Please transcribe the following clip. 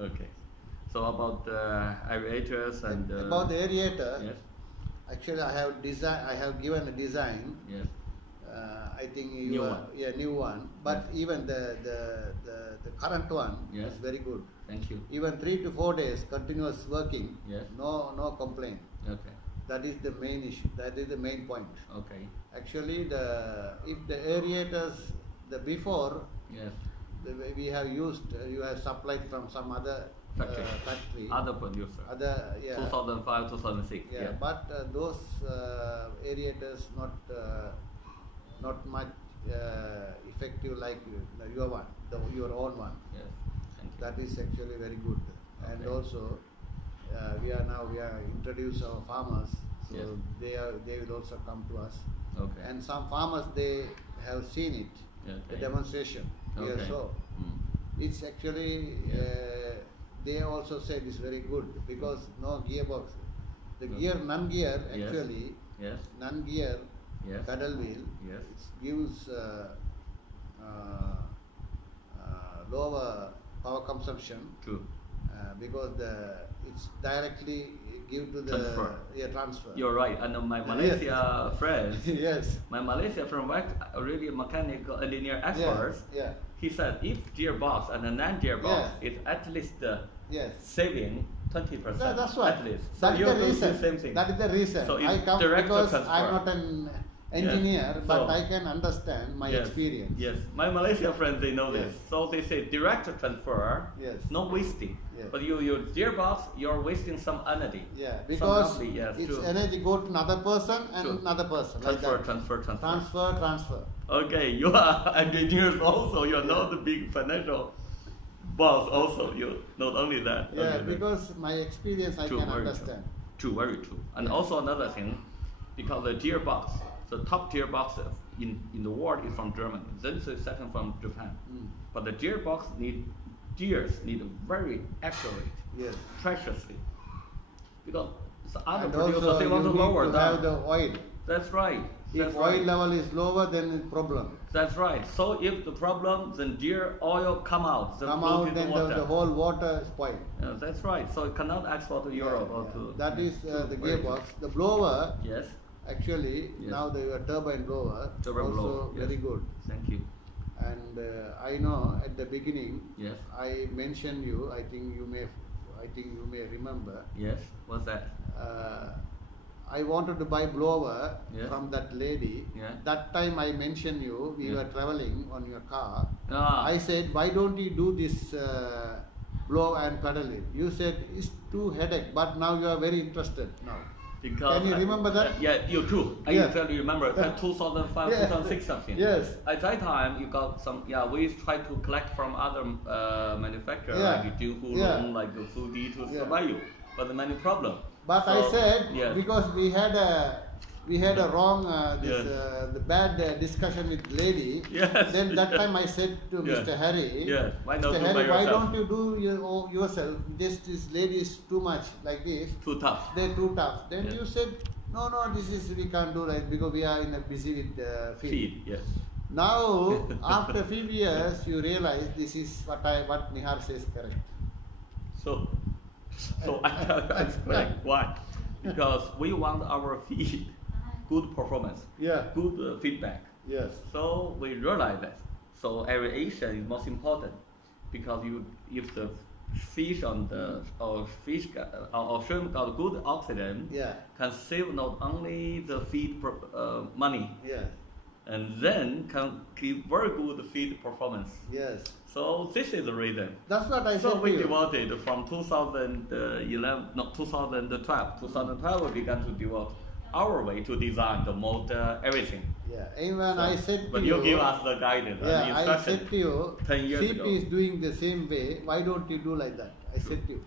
Okay. So about the aerators and about the aerator, yes, actually I have given a design. yes, I think New one. new one. But Yes. even the current one Yes. is very good. thank you. Even 3 to 4 days continuous working. Yes. No complaint. Okay, That is the main issue. That is the main point. okay, Actually, if the aerators before yes, we have used, you have supplied from some other factory. other producer, Other, yeah. 2005, 2006, Yeah, but those aerators not much effective like your one, your own one. yes, thank you. That is actually very good. And Okay. also we are introduce our farmers, so Yes. they will also come to us. Okay, And some farmers, they have seen it, the okay, demonstration here. Okay. So it's actually they also said it's very good because no gearbox. The Okay. gear, non-gear Yes. actually, yes, non-gear yes, pedal wheel, yes, it gives lower power consumption true. because it's directly give to the Transfer. transfer. You're right. And my Malaysia friends, Yes. my Malaysia friend, really mechanical engineer experts, Yeah. he said if gearbox and a non-gearbox is at least Yes. saving 20%. That's right. At least. So That is you're the doing reason. the same thing. That is the reason. So I it's come direct because transfer. I'm not an engineer, Yes. but So- I can understand my Yes. experience. Yes, my Malaysia friends, they know this. Yes. So they say direct transfer, Yes. no wasting. Yes. But your gearbox, you're wasting some energy. Yeah, Some because roughly, yes, its true. energy go to another person and True. another person. Like Transfer, that. transfer. Transfer. Okay, you are engineers also. You are not the big financial boss also. You not only that. Yeah, okay, because my experience I True, can very understand. True, very true. And also another thing, because the gearbox, the top gearbox in the world is from Germany. Then the second from Japan. But the gears need very accurate, Yes. preciously. Because the other And producers, also they you want to need lower to down. have the oil. That's right. That's If right. oil level is lower, then it's problem. That's right. So if the problem, then gear oil come out, then Come float out, in then water. the whole water spoil. Yeah, that's right. So it cannot export to Europe or to. That is True, the very gearbox. The blower, true. Yes. actually, Yes. now the turbine blower, Turbine also blower, yes. very good. Thank you. And I know at the beginning, Yes. I mentioned you. I think you may remember. Yes. What's that? I wanted to buy blower Yes. from that lady. Yeah. That time I mentioned you. We Yeah. were traveling on your car. Ah. I said, why don't you do this blow and pedal it? You said it's too headache, but now you are very interested now. Because Can you remember that? Yeah, you too. I Yeah. exactly remember. That 2005, Yeah. 2006 something. Yes. At that time, you got some. Yeah, we tried to collect from other manufacturers Yeah. like Jinhu, Yeah. like Fuji to Yeah. supply you. But the many problem. But So, I said yes. because we had a wrong Yes. the bad discussion with lady. Yes. Then that time I said to Yes. Mr. Harry, Yes. Why not Mr. do by Harry, why yourself? don't you do yourself? This lady is too much like this. Too tough. They're too tough. Then Yes. you said, no, we can't do that because we are busy with feed. Feed. Yes. Now after few years, you realize this is what Nihar says correct. So I can explain why. Because we want our feed good performance, Yeah. good feedback. Yes. So we realize that. So aeration is most important because if the fish or shrimp got good oxygen, Yeah. can save not only the feed money, Yeah. and then can give very good feed performance. Yes. So this is the reason. That's what I So said we to you. devoted from 2011, no 2012. 2012 we began to devote our way to design the motor, everything. Yeah, even So, I said to but you give us the guidance and yeah, I instruction. said to you, 10 years CP ago. is doing the same way. Why don't you do like that? I said to you.